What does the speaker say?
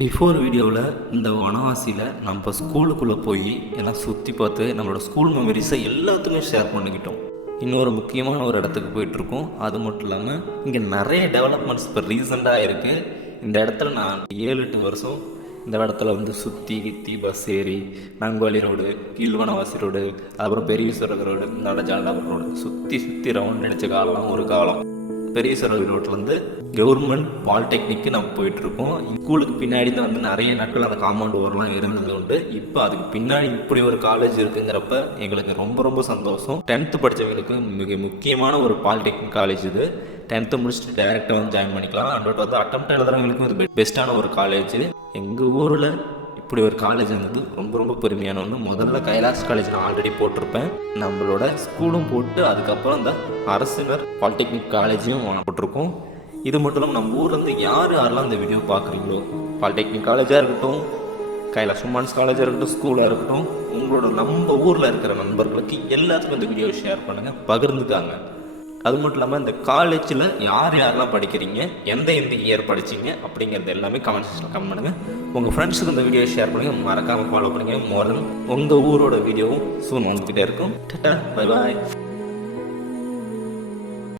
Before வீடியோவில் இந்த வனவாசியில் நம்ம ஸ்கூலுக்குள்ளே போய் எல்லாம் சுற்றி பார்த்து நம்மளோட ஸ்கூல் மெமரிஸை எல்லாத்துக்குமே ஷேர் பண்ணிக்கிட்டோம். இன்னொரு முக்கியமான ஒரு இடத்துக்கு போயிட்டுருக்கோம். அது மட்டும் இல்லாமல் இங்கே நிறைய டெவலப்மெண்ட்ஸ் இப்போ ரீசெண்டாக இருக்குது இந்த இடத்துல நான் ஏழு எட்டு வருஷம் இந்த இடத்துல வந்து சுற்றி கித்தி பஸ் ஏறி நங்கோலி ரோடு கீழ்வனவாசி ரோடு அப்புறம் பெரியசுரக ரோடு நடஜாண்டாபுரம் ரோடு சுற்றி சுற்றி ரவுண்ட் நினச்ச காலம் ஒரு காலம். பெரிய சரவி ரோட்டில் வந்து கவர்மெண்ட் பாலிடெக்னிக்கு நம்ம போயிட்டுருக்கோம். ஸ்கூலுக்கு பின்னாடி தான் வந்து நிறைய நாட்கள் அந்த காம்பவுண்ட் ஓரெலாம் இருந்தது உண்டு. இப்போ அதுக்கு பின்னாடி இப்படி ஒரு காலேஜ் இருக்குங்கிறப்ப எங்களுக்கு ரொம்ப ரொம்ப சந்தோஷம். டென்த்து படித்தவங்களுக்கு மிக முக்கியமான ஒரு பாலிடெக்னிக் காலேஜ் இது. டென்த்து முடிச்சுட்டு டேரெக்டாக வந்து ஜாயின் பண்ணிக்கலாம். அண்ட் வந்து அட்டம் எழுதுறவங்களுக்கும் இது பெஸ்ட்டான ஒரு காலேஜ் எங்கள் ஊரில் இப்படி ஒரு காலேஜ் ரொம்ப ரொம்ப பெருமையான ஒன்று முதல்ல கைலாஸ் காலேஜ் நான் ஆல்ரெடி போட்டிருப்பேன். நம்மளோட ஸ்கூலும் போட்டு அதுக்கப்புறம் இந்த அரசினர் பாலிடெக்னிக் காலேஜையும் போட்டிருக்கோம். இது மட்டும் இல்லாமல் நம்ம ஊர்லேருந்து யார் யாரெல்லாம் இந்த வீடியோ பார்க்குறீங்களோ பாலிடெக்னிக் காலேஜாக இருக்கட்டும் கைலாஸ் உமன்ஸ் காலேஜாக இருக்கட்டும் ஸ்கூலாக இருக்கட்டும் உங்களோட நம்ம ஊரில் இருக்கிற நண்பர்களுக்கு எல்லாத்துக்கும் இந்த வீடியோ ஷேர் பண்ணுங்கள் பகிர்ந்துக்காங்க. அது மட்டும் இல்லாமல் இந்த காலேஜில் யார் யாரெல்லாம் படிக்கிறீங்க எந்த எந்த இயர் படிச்சீங்க அப்படிங்கிறது எல்லாமே கமெண்ட் செக்ஷனில் கமெண்ட் பண்ணுங்கள் உங்கள் ஃப்ரெண்ட்ஸுக்கு இந்த வீடியோ ஷேர் பண்ணுங்கள் மறக்காமல் ஃபாலோ பண்ணுங்கள் மோரல் உங்கள் ஊரோட வீடியோவும் சூன் வந்துக்கிட்டே இருக்கும். Bye bye